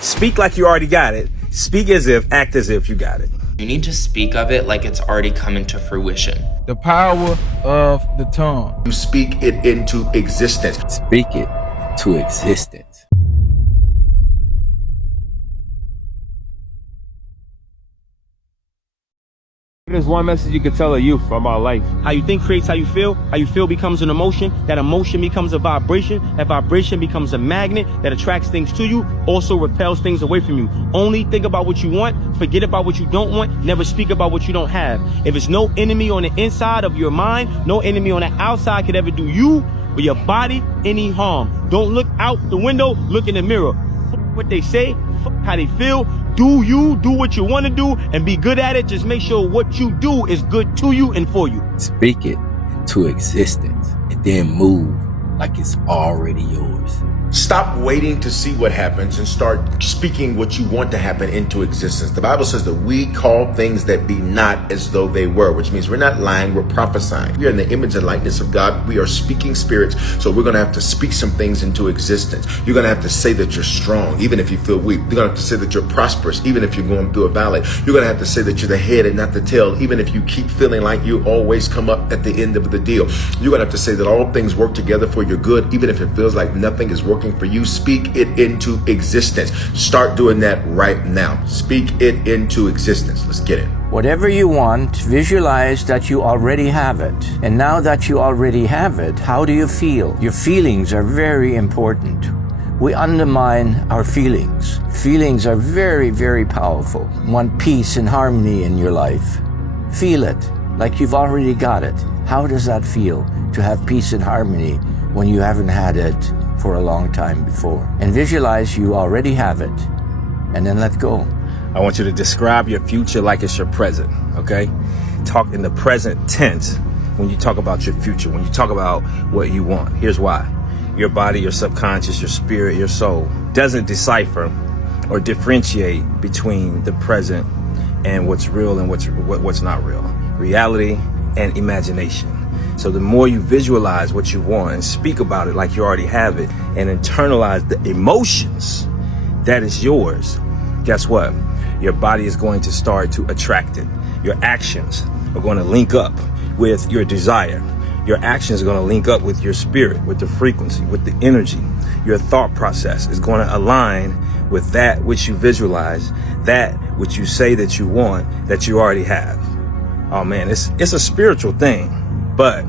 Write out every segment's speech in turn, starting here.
Speak like you already got it. Speak as if, act as if you got it. You need to speak of it like it's already coming to fruition. The power of the tongue. You speak it into existence. Speak it to existence. There's one message you can tell a youth about life. How you think creates how you feel. How you feel becomes an emotion. That emotion becomes a vibration. That vibration becomes a magnet that attracts things to you, also repels things away from you. Only think about what you want. Forget about what you don't want. Never speak about what you don't have. If it's no enemy on the inside of your mind, no enemy on the outside could ever do you or your body any harm. Don't look out the window. Look in the mirror. What they say, how they feel. Do you do what you want to do and be good at it. Just make sure what you do is good to you and for you. Speak it to existence and then move like it's already yours. Stop waiting to see what happens and start speaking what you want to happen into existence. The Bible says that we call things that be not as though they were, which means we're not lying, we're prophesying. We are in the image and likeness of God. We are speaking spirits, so we're going to have to speak some things into existence. You're going to have to say that you're strong, even if you feel weak. You're going to have to say that you're prosperous, even if you're going through a valley. You're going to have to say that you're the head and not the tail, even if you keep feeling like you always come up at the end of the deal. You're going to have to say that all things work together for your good, even if it feels like nothing is working for you. Speak it into existence. Start doing that right now. Speak it into existence. Let's get it. Whatever you want, visualize that you already have it. And now that you already have it, how do you feel? Your feelings are very important. We undermine our feelings. Feelings are very, very powerful. Want peace and harmony in your life. Feel it like you've already got it. How does that feel to have peace and harmony when you haven't had it for a long time before? And visualize you already have it, and then let go. I want you to describe your future like it's your present, okay? Talk in the present tense when you talk about your future, when you talk about what you want. Here's why. Your body, your subconscious, your spirit, your soul doesn't decipher or differentiate between the present and what's real and what's not real. Reality and imagination. So the more you visualize what you want and speak about it like you already have it and internalize the emotions that is yours, guess what? Your body is going to start to attract it. Your actions are going to link up with your desire. Your actions are going to link up with your spirit, with the frequency, with the energy. Your thought process is going to align with that which you visualize, that which you say that you want, that you already have. Oh man, it's a spiritual thing. But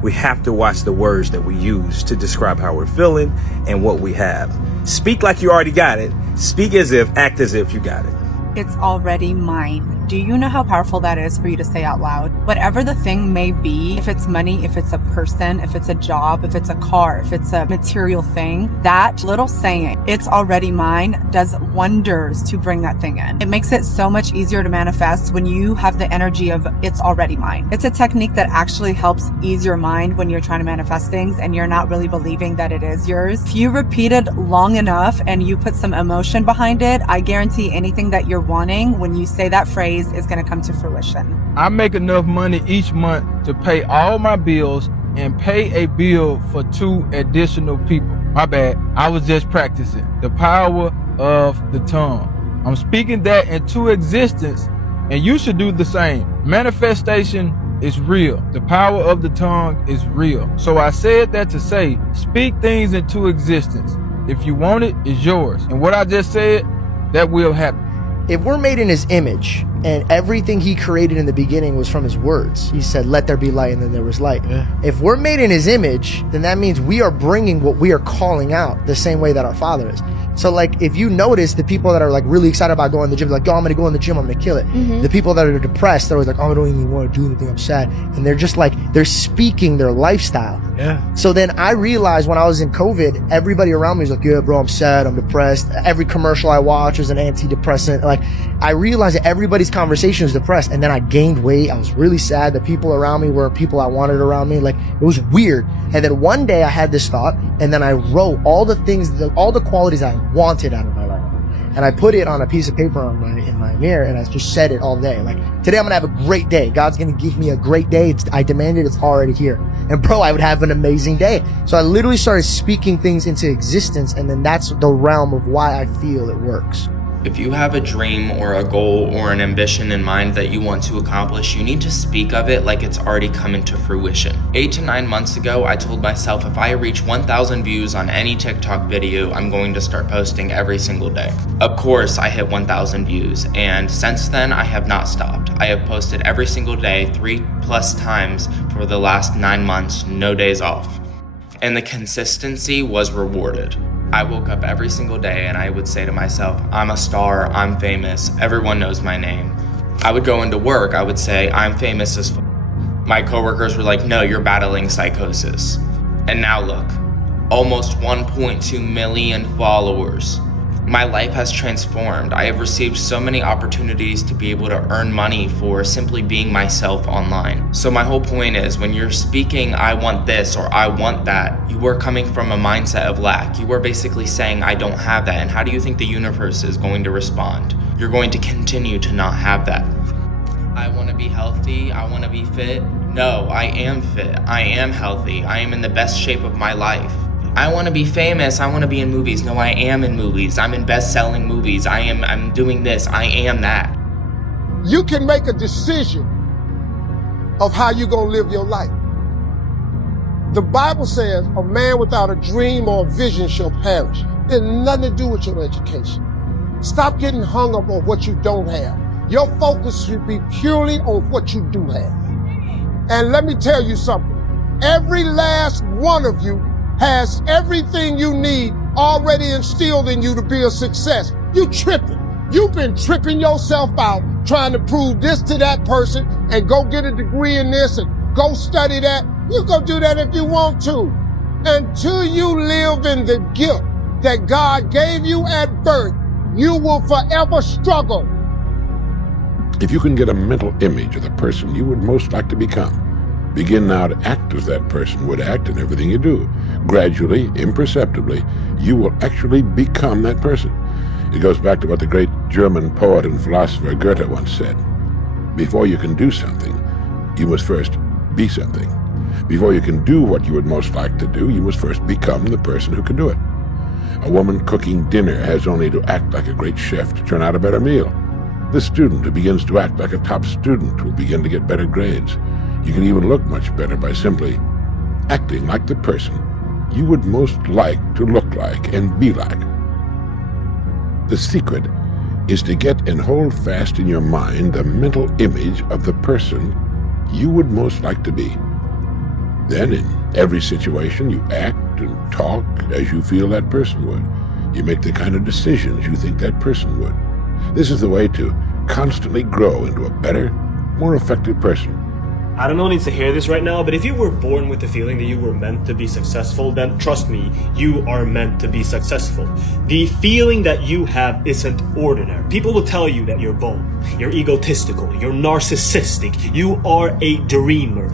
we have to watch the words that we use to describe how we're feeling and what we have. Speak like you already got it. Speak as if, act as if you got it. It's already mine. Do you know how powerful that is for you to say out loud? Whatever the thing may be, if it's money, if it's a person, if it's a job, if it's a car, if it's a material thing, that little saying, it's already mine, does wonders to bring that thing in. It makes it so much easier to manifest when you have the energy of it's already mine. It's a technique that actually helps ease your mind when you're trying to manifest things and you're not really believing that it is yours. If you repeat it long enough and you put some emotion behind it, I guarantee anything that you're wanting, when you say that phrase, is going to come to fruition. I make enough money each month to pay all my bills and pay a bill for 2 additional people. My bad. I was just practicing. The power of the tongue. I'm speaking that into existence, and you should do the same. Manifestation is real. The power of the tongue is real. So I said that to say, speak things into existence. If you want it, it's yours. And what I just said, that will happen. If we're made in his image and everything he created in the beginning was from his words, he said, let there be light, and then there was light. Yeah. If we're made in his image, then that means we are bringing what we are calling out the same way that our Father is. So like, if you notice the people that are like really excited about going to the gym, like, yo, I'm going to go in the gym, I'm going to kill it. Mm-hmm. The people that are depressed, they're always like, oh, I don't even want to do anything, I'm sad. And they're just like, they're speaking their lifestyle. Yeah. So then I realized when I was in COVID, everybody around me was like, yeah, bro, I'm sad, I'm depressed. Every commercial I watch is an antidepressant. Like, I realized that everybody's conversation was depressed. And then I gained weight. I was really sad. The people around me were people I wanted around me. Like, it was weird. And then one day I had this thought, and then I wrote all the things, all the qualities I wanted out of my life. And I put it on a piece of paper in my mirror, and I just said it all day. Like, today I'm gonna have a great day. God's gonna give me a great day. I demand it. It's already here. And bro, I would have an amazing day. So I literally started speaking things into existence, and then that's the realm of why I feel it works. If you have a dream or a goal or an ambition in mind that you want to accomplish, you need to speak of it like it's already coming to fruition. 8 to 9 months ago, I told myself if I reach 1,000 views on any TikTok video, I'm going to start posting every single day. Of course, I hit 1,000 views, and since then, I have not stopped. I have posted every single day, 3+ times for the last 9 months, no days off. And the consistency was rewarded. I woke up every single day and I would say to myself, I'm a star, I'm famous, everyone knows my name. I would go into work, I would say, I'm famous as f***. My coworkers were like, no, you're battling psychosis. And now look, almost 1.2 million followers. My life has transformed. I have received so many opportunities to be able to earn money for simply being myself online. So my whole point is, when you're speaking, I want this or I want that, you are coming from a mindset of lack. You are basically saying, I don't have that. And how do you think the universe is going to respond? You're going to continue to not have that. I want to be healthy. I want to be fit. No, I am fit. I am healthy. I am in the best shape of my life. I want to be famous. I want to be in movies. No, I am in movies. I'm in best-selling movies. I'm doing this. I am that. You can make a decision of how you're going to live your life. The Bible says a man without a dream or a vision shall perish. There's nothing to do with your education. Stop getting hung up on what you don't have. Your focus should be purely on what you do have. And let me tell you something. Every last one of you has everything you need already instilled in you to be a success. You tripping. You've been tripping yourself out trying to prove this to that person and go get a degree in this and go study that. You go do that if you want to. Until you live in the gift that God gave you at birth, you will forever struggle. If you can get a mental image of the person you would most like to become, begin now to act as that person would act in everything you do. Gradually, imperceptibly, you will actually become that person. It goes back to what the great German poet and philosopher Goethe once said. Before you can do something, you must first be something. Before you can do what you would most like to do, you must first become the person who can do it. A woman cooking dinner has only to act like a great chef to turn out a better meal. The student who begins to act like a top student will begin to get better grades. You can even look much better by simply acting like the person you would most like to look like and be like. The secret is to get and hold fast in your mind the mental image of the person you would most like to be. Then in every situation you act and talk as you feel that person would. You make the kind of decisions you think that person would. This is the way to constantly grow into a better, more effective person. I don't know who needs to hear this right now, but if you were born with the feeling that you were meant to be successful, then trust me, you are meant to be successful. The feeling that you have isn't ordinary. People will tell you that you're bold, you're egotistical, you're narcissistic, you are a dreamer.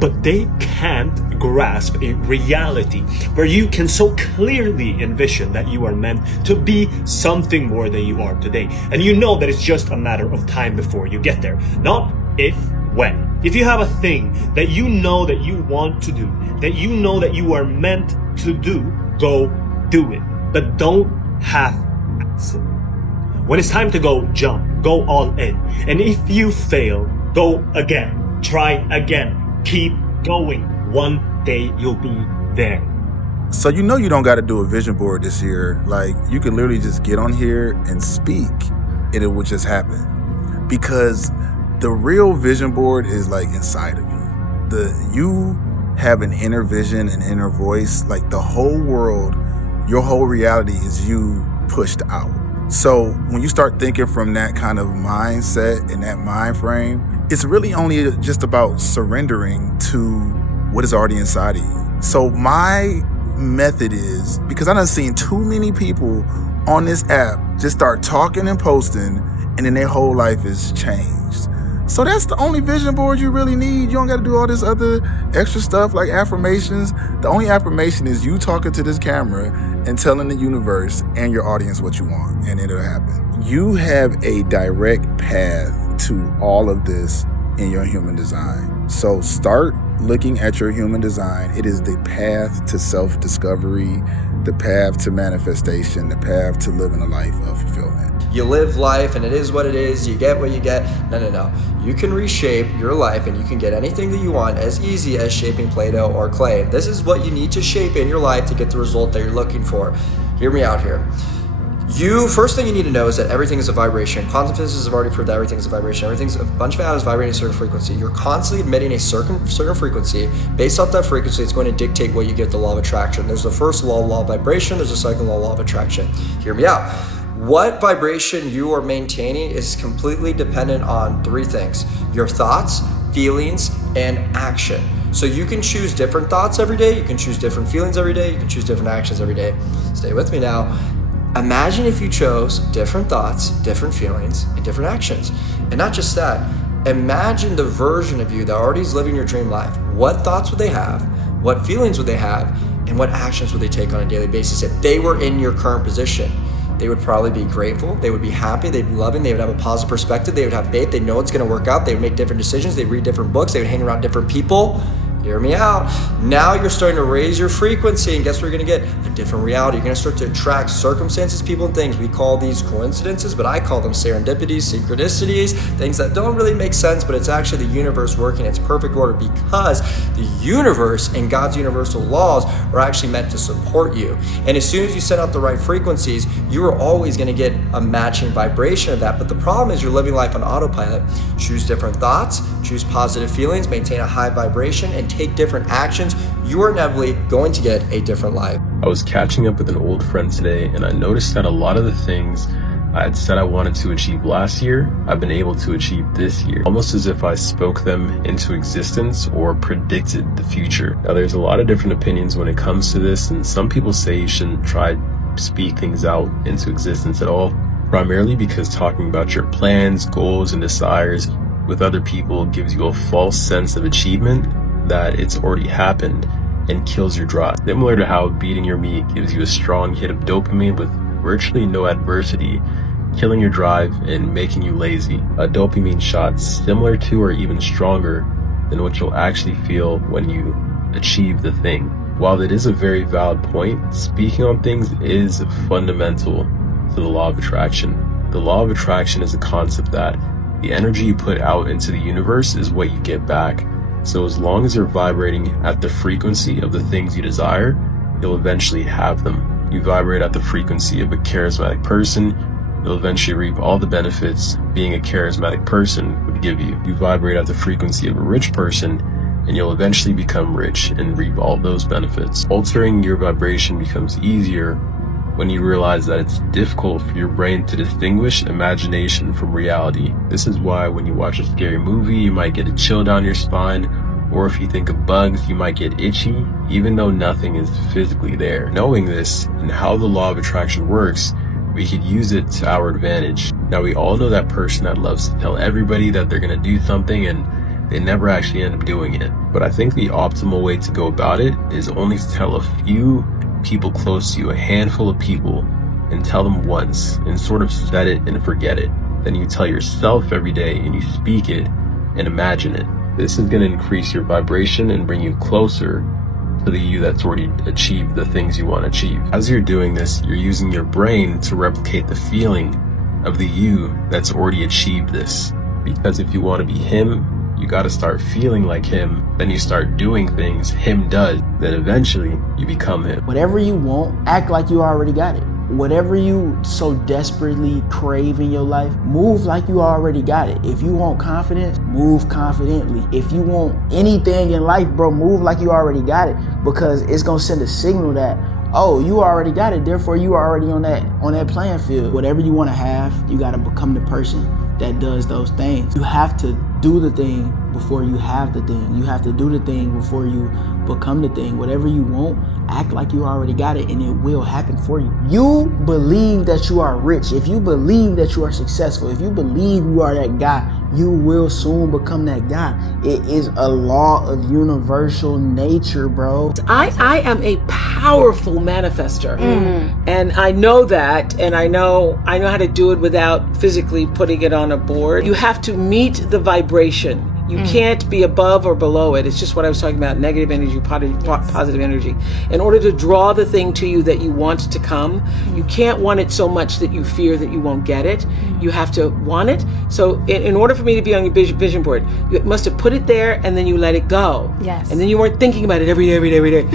But they can't grasp a reality where you can so clearly envision that you are meant to be something more than you are today. And you know that it's just a matter of time before you get there. Not if, when. If you have a thing that you know that you want to do, that you know that you are meant to do, go do it. But don't half-ass it. When it's time to go, jump, go all in. And if you fail, go again, try again. Keep going. One day you'll be there. So you know you don't got to do a vision board this year. Like, you can literally just get on here and speak and it will just happen. Because the real vision board is like inside of you. You have an inner vision, an inner voice. Like, the whole world, your whole reality is you pushed out. So when you start thinking from that kind of mindset and that mind frame, it's really only just about surrendering to what is already inside of you. So my method is, because I done seen too many people on this app just start talking and posting, and then their whole life is changed. So that's the only vision board you really need. You don't got to do all this other extra stuff like affirmations. The only affirmation is you talking to this camera and telling the universe and your audience what you want, and it'll happen. You have a direct path to all of this in your human design. So start looking at your human design, it is the path to self-discovery, the path to manifestation, the path to living a life of fulfillment. You live life and it is what it is, you get what you get. No. You can reshape your life and you can get anything that you want as easy as shaping Play-Doh or clay. This is what you need to shape in your life to get the result that you're looking for. Hear me out here. First thing you need to know is that everything is a vibration. Quantum physicists have already proved that everything's a vibration. Everything's a bunch of atoms vibrating a certain frequency. You're constantly emitting a certain frequency. Based off that frequency, it's going to dictate what you get, the law of attraction. There's the first law of vibration. There's the second law of attraction. Hear me out. What vibration you are maintaining is completely dependent on three things: your thoughts, feelings, and action. So you can choose different thoughts every day. You can choose different feelings every day. You can choose different actions every day. Stay with me now. Imagine if you chose different thoughts, different feelings, and different actions. And not just that, imagine the version of you that already is living your dream life. What thoughts would they have? What feelings would they have? And what actions would they take on a daily basis if they were in your current position? They would probably be grateful, they would be happy, they'd be loving, they would have a positive perspective, they would have faith, they know it's gonna work out, they would make different decisions, they'd read different books, they would hang around different people. Hear me out. Now you're starting to raise your frequency, and guess what you're gonna get? A different reality. You're gonna start to attract circumstances, people, and things. We call these coincidences, but I call them serendipities, synchronicities, things that don't really make sense, but it's actually the universe working its perfect order, because the universe and God's universal laws are actually meant to support you. And as soon as you set out the right frequencies, you are always gonna get a matching vibration of that. But the problem is you're living life on autopilot. Choose different thoughts, choose positive feelings, maintain a high vibration, and take different actions. You are inevitably going to get a different life. I was catching up with an old friend today, and I noticed that a lot of the things I had said I wanted to achieve last year, I've been able to achieve this year, almost as if I spoke them into existence or predicted the future. Now, there's a lot of different opinions when it comes to this, and some people say you shouldn't try to speak things out into existence at all, primarily because talking about your plans, goals, and desires with other people gives you a false sense of achievement, that it's already happened, and kills your drive. Similar to how beating your meat gives you a strong hit of dopamine with virtually no adversity, killing your drive and making you lazy. A dopamine shot similar to or even stronger than what you'll actually feel when you achieve the thing. While it is a very valid point, speaking on things is fundamental to the law of attraction. The law of attraction is a concept that the energy you put out into the universe is what you get back. So as long as you're vibrating at the frequency of the things you desire, you'll eventually have them. You vibrate at the frequency of a charismatic person, you'll eventually reap all the benefits being a charismatic person would give you. You vibrate at the frequency of a rich person, and you'll eventually become rich and reap all those benefits. Altering your vibration becomes easier when you realize that it's difficult for your brain to distinguish imagination from reality. This is why when you watch a scary movie, you might get a chill down your spine, or if you think of bugs, you might get itchy, even though nothing is physically there. Knowing this and how the law of attraction works, we could use it to our advantage. Now, we all know that person that loves to tell everybody that they're gonna do something and they never actually end up doing it. But I think the optimal way to go about it is only to tell a few people close to you, a handful of people, and tell them once and sort of set it and forget it. Then you tell yourself every day and you speak it and imagine it. This is going to increase your vibration and bring you closer to the you that's already achieved the things you want to achieve. As you're doing this, you're using your brain to replicate the feeling of the you that's already achieved this. Because if you want to be him, you got to start feeling like him, then you start doing things him does, then eventually you become him. Whatever you want, act like you already got it. Whatever you so desperately crave in your life, move like you already got it. If you want confidence, move confidently. If you want anything in life, bro, move like you already got it, because it's gonna send a signal that, oh, you already got it, therefore you are already on that playing field. Whatever you want to have, you got to become the person that does those things. You have to do the thing before you have the thing. You have to do the thing before you become the thing. Whatever you want, act like you already got it, and it will happen for you. You believe that you are rich. If you believe that you are successful, if you believe you are that guy, you will soon become that guy. It is a law of universal nature, bro. I am a powerful manifester. And I know that, and I know how to do it without physically putting it on a board. You have to meet the vibration. You can't be above or below it. It's just what I was talking about, negative energy, positive energy. In order to draw the thing to you that you want to come, you can't want it so much that you fear that you won't get it. You have to want it. So in order for me to be on your vision board, you must have put it there and then you let it go. Yes. And then you weren't thinking about it every day.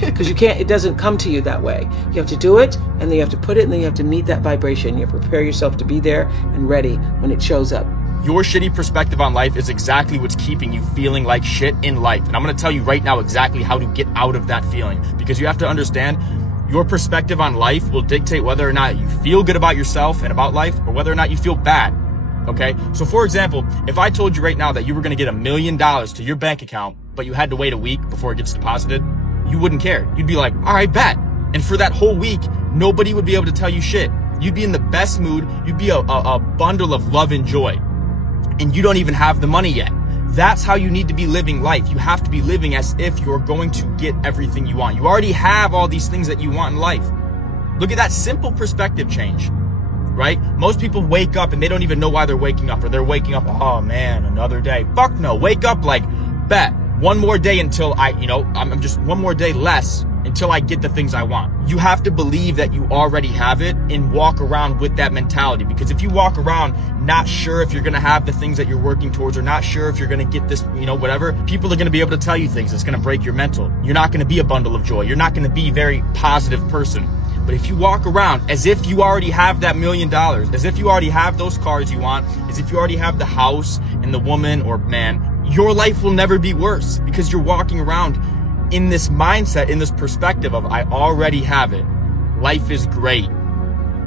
Because you can't, it doesn't come to you that way. You have to do it, and then you have to put it, and then you have to meet that vibration. You have to prepare yourself to be there and ready when it shows up. Your shitty perspective on life is exactly what's keeping you feeling like shit in life. And I'm going to tell you right now exactly how to get out of that feeling. Because you have to understand, your perspective on life will dictate whether or not you feel good about yourself and about life, or whether or not you feel bad. Okay? So for example, if I told you right now that you were going to get $1 million to your bank account, but you had to wait a week before it gets deposited, you wouldn't care. You'd be like, all right, bet. And for that whole week, nobody would be able to tell you shit. You'd be in the best mood. You'd be a bundle of love and joy. And you don't even have the money yet. That's how you need to be living life. You have to be living as if you're going to get everything you want. You already have all these things that you want in life. Look at that simple perspective change, right? Most people wake up and they don't even know why they're waking up, or they're waking up, oh man, another day. Fuck no, wake up like, bet, one more day until I'm just one more day less until I get the things I want. You have to believe that you already have it and walk around with that mentality. Because if you walk around not sure if you're gonna have the things that you're working towards, or not sure if you're gonna get this, whatever, people are gonna be able to tell you things that's gonna break your mental. You're not gonna be a bundle of joy. You're not gonna be a very positive person. But if you walk around as if you already have that $1 million, as if you already have those cars you want, as if you already have the house and the woman or man, your life will never be worse, because you're walking around in this mindset, in this perspective of, I already have it. Life is great.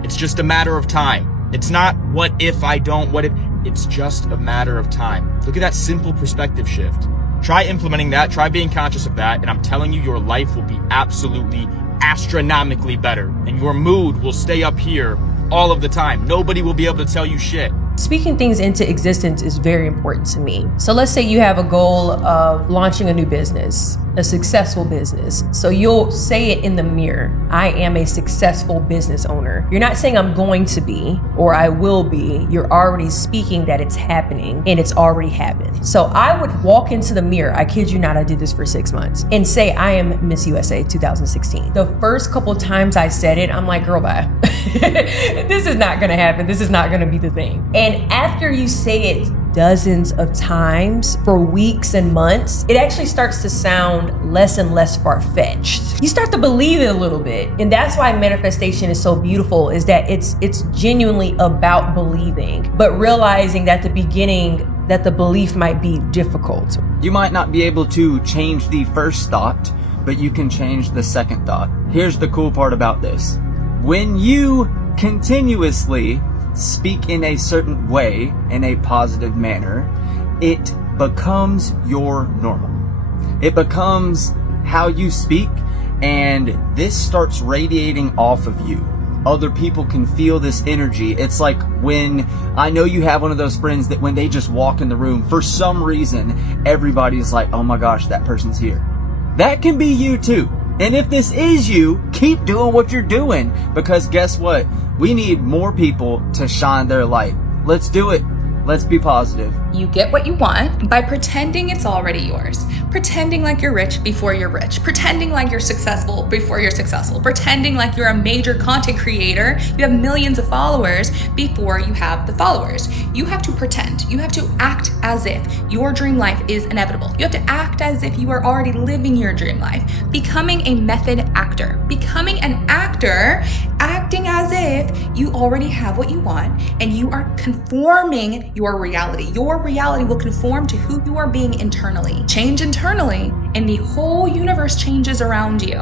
It's just a matter of time. It's not what if I don't, what if, it's just a matter of time. Look at that simple perspective shift. Try implementing that, try being conscious of that, and I'm telling you, your life will be absolutely astronomically better, and your mood will stay up here all of the time. Nobody will be able to tell you shit. Speaking things into existence is very important to me. So let's say you have a goal of launching a new business, a successful business. So you'll say it in the mirror. I am a successful business owner. You're not saying I'm going to be or I will be. You're already speaking that it's happening, and it's already happened. So I would walk into the mirror, I kid you not, I did this for 6 months, and say I am Miss USA 2016. The first couple times I said it, I'm like, girl, bye. This is not gonna happen. This is not gonna be the thing. And after you say it dozens of times for weeks and months, it actually starts to sound less and less far-fetched. You start to believe it a little bit. And that's why manifestation is so beautiful, is that it's genuinely about believing, but realizing that the beginning, that the belief might be difficult. You might not be able to change the first thought, but you can change the second thought. Here's the cool part about this. When you continuously speak in a certain way, in a positive manner, it becomes your normal. It becomes how you speak, and this starts radiating off of you. Other people can feel this energy. It's like when, I know you have one of those friends that when they just walk in the room, for some reason, everybody's like, oh my gosh, that person's here. That can be you too. And if this is you, keep doing what you're doing, because guess what? We need more people to shine their light. Let's do it. Let's be positive. You get what you want by pretending it's already yours. Pretending like you're rich before you're rich. Pretending like you're successful before you're successful. Pretending like you're a major content creator. You have millions of followers before you have the followers. You have to pretend. You have to act as if your dream life is inevitable. You have to act as if you are already living your dream life. Becoming a method actor. Becoming an actor, acting as if you already have what you want, and you are conforming your reality. Your reality will conform to who you are being internally. Change internally, and the whole universe changes around you.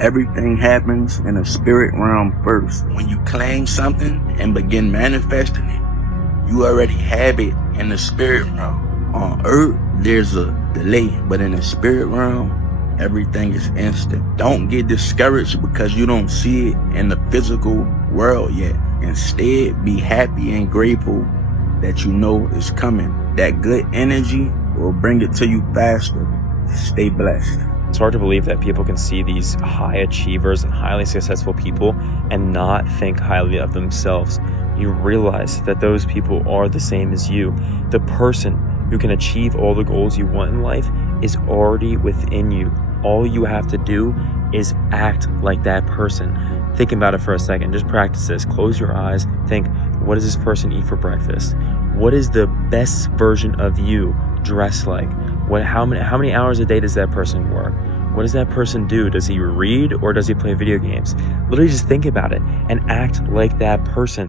Everything happens in a spirit realm first. When you claim something and begin manifesting it, you already have it in the spirit realm. On earth, there's a delay, but in the spirit realm, everything is instant. Don't get discouraged because you don't see it in the physical world yet. Instead, be happy and grateful that you know is coming. That good energy will bring it to you faster. Stay blessed. It's hard to believe that people can see these high achievers and highly successful people and not think highly of themselves. You realize that those people are the same as you. The person who can achieve all the goals you want in life is already within you. All you have to do is act like that person. Think about it for a second. Just practice this. Close your eyes. Think, what does this person eat for breakfast? What is the best version of you dressed like? How many hours a day does that person work? What does that person do? Does he read or does he play video games? Literally just think about it and act like that person.